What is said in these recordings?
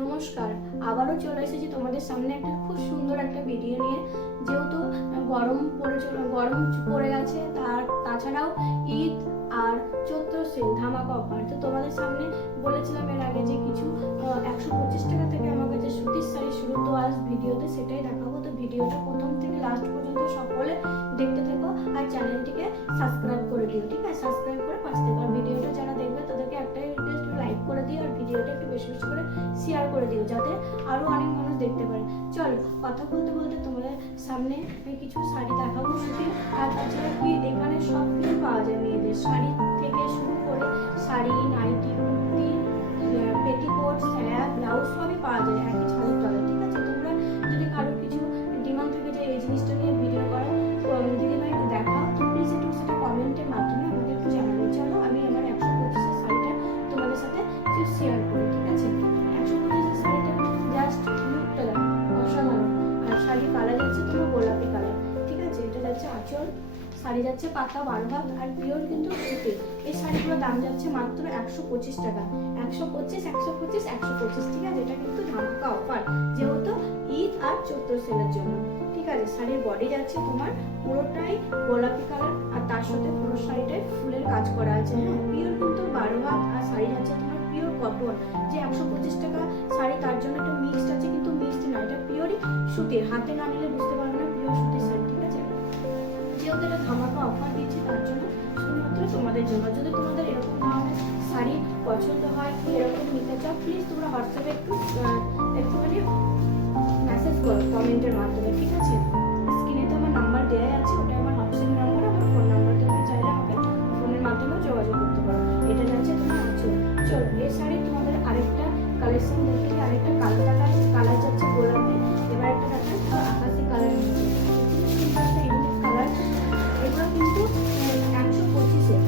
নমস্কার, আবারও চলে এসেছি তোমাদের সামনে একটা খুব সুন্দর একটা ভিডিও নিয়ে। যেহেতু গরম পড়ে গেছে, তাছাড়াও ঈদ আর চৈত্র সেল ধামাকা অফার। তো তোমাদের সামনে বলেছিলাম এর আগে যে কিছু 125 টাকা থেকে আমার কাছে সুতির শাড়ি শুরু তো আজ ভিডিওতে সেটাই দেখাবো। তো ভিডিওটা প্রথম থেকে লাস্ট পর্যন্ত সকলে দেখতে থেকো আর চ্যানেলটিকে সাবস্ক্রাইব করে দিও, ঠিক আছে? সাবস্ক্রাইব করে পাশে থেকো। আর ভিডিওটা যারা দেখবে তাদেরকে একটাই রিকোয়েস্ট, লাইক করে দিও আর ভিডিওটা একটু বেশি বেশি করে শেয়ার করে দিও যাতে আরো অনেক মানুষ দেখতে পারে। চলো, কথা বলতে বলতে তোমাদের সামনে আমি কিছু শাড়ি দেখাবো সুতির। আর তাছাড়া কি এখানে সব কিছু পাওয়া যায়, মেয়েদের শাড়ি থেকে শুরু করে শাড়ি, নাইটি, কুর্তি, পেটিকোট, সায়া, ব্লাউজ সবই পাওয়া যায় একই ছাদের তলায়, ঠিক আছে? তোমরা যদি কারোর কিছু ডিমান্ড থাকে যে এই জিনিসটা নিয়ে ভিডিও করা দিদিভাই একটু দেখাও, তো প্লিজ একটু সেটা কমেন্টের মাধ্যমে আমাকে একটু জানাবে। চলো আমি আমার 125 শাড়িটা তোমাদের সাথে শেয়ার করি, ঠিক আছে? 125 শাড়িটা জাস্ট লুকটা দেখো, অসাধারণ। আর শাড়ির কালার যাচ্ছে তোমার গোলাপি কালার, ঠিক আছে? এটা যাচ্ছে আঁচল, শাড়ি যাচ্ছে পাতা 12 হাত আর পিওর কিন্তু সুতি। এই শাড়িগুলোর দাম যাচ্ছে মাত্র 125 টাকা। 125, 125, 125, ঠিক আছে? এটা কিন্তু ধামাকা অফার যেহেতু ঈদ আর চৈত্র সেলের জন্য, ঠিক আছে? শাড়ির বডি যাচ্ছে তোমার পুরোটাই গোলাপি কালার আর তার সাথে পুরো শাড়িটায় ফুলের কাজ করা আছে। হ্যাঁ, পিওর কিন্তু 12 হাত আর শাড়ি যাচ্ছে তোমার পিওর কটন। যে 125 টাকা শাড়ি তার জন্য একটা মিক্সড আছে, কিন্তু মিক্সড না, এটা পিওরই সুতির। হাতে না নিলে বুঝতে পারবে না পিওর সুতির শাড়ি, ঠিক আছে? যেহেতু এটা ধামাকা অফার দিচ্ছি তার জন্য শুধুমাত্র তোমাদের জন্য। যদি তোমাদের এরকম ধরনের শাড়ি পছন্দ হয় কি এরকম নিতে চাও, প্লিজ তোমরা হোয়াটসঅ্যাপে একটুখানি মেসেজ করো কমেন্টের মাধ্যমে, ঠিক আছে? স্ক্রিনে তো আমার নাম্বার দেওয়া আছে, ওটা আমার হোয়াটসঅ্যাপ নাম্বার, আমার ফোন নাম্বার। তুমি চাইলে আমাকে ফোনের মাধ্যমে যোগাযোগ করতে পারো। এটা যাচ্ছে তোমার আঁচল। চলো, এই শাড়ি তোমাদের আরেকটা কালেকশন দেখতে, আরেকটা কালার যাচ্ছে গোলাপি, এবার একটা যাচ্ছে আকাশি কালার নিচ্ছে। কালার এগুলো কিন্তু 125-এ,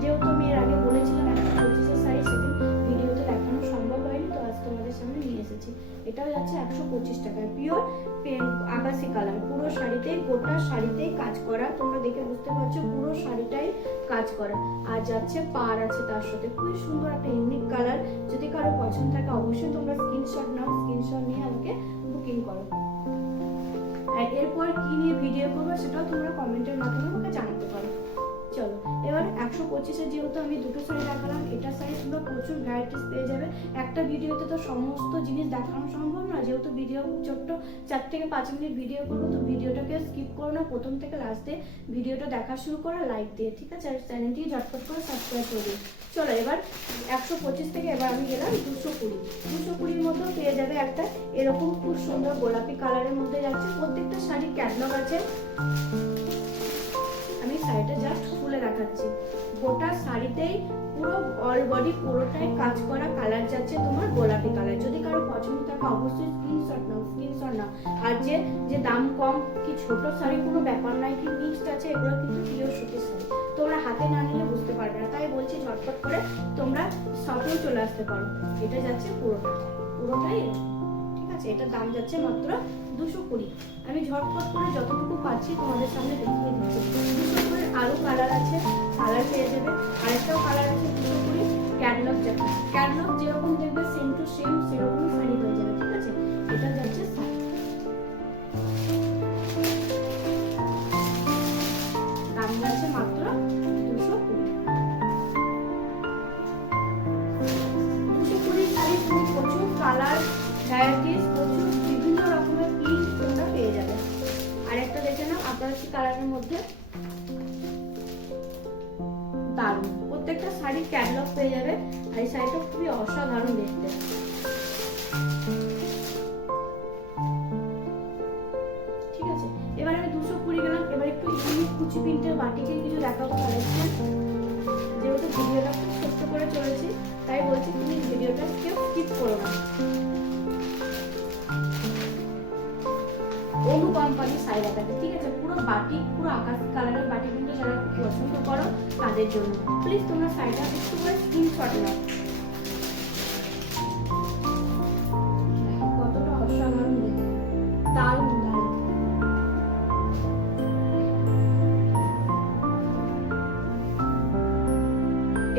যেহেতু আমি এর আগে বলেছিলাম 125-এর শাড়ি, সেদিন ভিডিওতে দেখানো সম্ভব হয়নি, তো আজ তোমাদের সামনে নিয়ে এসেছি। এটাও যাচ্ছে 125 টাকায়, পিওর আকাশি কালার, পুরো শাড়িতেই, গোটা শাড়িতেই কাজ করা। তোমরা দেখে বুঝতে পারছো পুরো শাড়িটাই কাজ করা। আর যাচ্ছে পাড় আছে তার সাথে, খুবই সুন্দর একটা ইউনিক কালার। যদি কারো পছন্দ থাকে অবশ্যই তোমরা স্ক্রিনশট নাও, স্ক্রিনশট নিয়ে আজকে বুকিং করো। আর এরপর কি নিয়ে ভিডিও করবো সেটাও তোমরা কমেন্টের মাধ্যমে আমাকে জানাতে পারো। চলো, এবার 125-এ যেহেতু আমি দুটো শাড়ি দেখালাম, এটা শাড়ি তোমরা প্রচুর ভ্যারাইটিস পেয়ে যাবে। একটা ভিডিওতে তো সমস্ত জিনিস দেখানো সম্ভব না, যেহেতু ভিডিও ছোট্ট 4 থেকে 5 মিনিট ভিডিও করবো, তো ভিডিওটাকে স্কিপ করো না, প্রথম থেকে লাস্টে ভিডিওটা দেখা শুরু করো লাইক দিয়ে, ঠিক আছে? আর চ্যানেলটি ঝটপট করে সাবস্ক্রাইব করে দিও। চলো, এবার 125 থেকে এবার আমি গেলাম 220। 220-র মধ্যেও পেয়ে যাবে একটা এরকম খুব সুন্দর গোলাপি কালারের মধ্যে যাচ্ছে। প্রত্যেকটা শাড়ির ক্যাটালগ আছে। আমি শাড়িটা জাস্ট খুলে দেখাচ্ছি। গোটা শাড়িতেই পুরো অল বডি পুরোটাই কাজ করা, কালার যাচ্ছে তোমার গোলাপি কালার। যদি কারো পছন্দ থাকে অবশ্যই স্ক্রিনশট নাও, স্ক্রিনশট নাও। আর যে দাম কম কি ছোট শাড়ি কোনো ব্যাপার নাই, কি মিক্সড আছে, এগুলো কিন্তু পিওর সুতির শাড়ি। তোমরা হাতে না নিলে বুঝতে পারবে না, তাই বলছি ঝটপট করে তোমরা শপেও চলে আসতে পারো। এটা যাচ্ছে পুরোটাই, ঠিক আছে? এটার দাম যাচ্ছে মাত্র 220। আমি ঝটপট করে যতটুকু পাচ্ছি তোমাদের সামনে দেখিয়ে দিচ্ছি। 220 আরো কালার আছে, কালার পেয়ে যাবে। আরেকটাও কালার আছে 220, ক্যাটালগ যাচ্ছে। ক্যাটালগ যেরকম দেখবে সেম টু সেম সেরকম শাড়ি হয়ে যাবে, ঠিক আছে? এটা যাচ্ছে দাম যাচ্ছে মাত্র 220। 220 শাড়ি তুমি প্রচুর কালার ভ্যারাইটিস, প্রচুর বিভিন্ন রকমের প্রিন্ট তোমরা পেয়ে যাবে। আরেকটা দেখে নাও আকাশি কালারের মধ্যে, দারুণ। প্রত্যেকটা শাড়ির ক্যাটালগ পেয়ে যাবে। আর এই শাড়িটা খুবই অসাধারণ দেখতে, ঠিক আছে? এবার আমি 220 গেলাম। এবার একটু ইউনিক কুচি প্রিন্টের বাটিকের কিছু দেখাবো কালেকশন। যেহেতু ভিডিওটা খুব ছোট্ট করে চলেছি, তাই বলছি তুমি ভিডিওটা কেউ স্কিপ করো না। অনু কোম্পানির শাড়ি দেখাবে, ঠিক আছে? পুরো বাটিক, পুরো আকাশি কালারের বাটিক, কিন্তু যারা খুব পছন্দ করো তাদের জন্য প্লিজ তোমরা শাড়িটা একটু করে স্ক্রিনশট নাও। কতটা অসাধারণ, দারুণ দারুণ।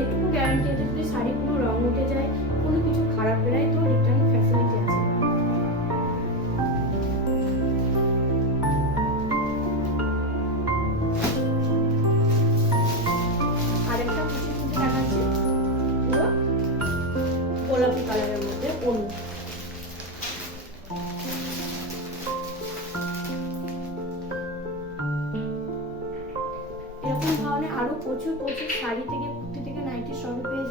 এটুকু গ্যারান্টি আছে, যদি শাড়ি কোনো রং উঠে যায়, কোনো কিছু খারাপ প্রচুর প্রচুর শাড়ি থেকে কুর্তি থেকে নাইটি সবই পেয়ে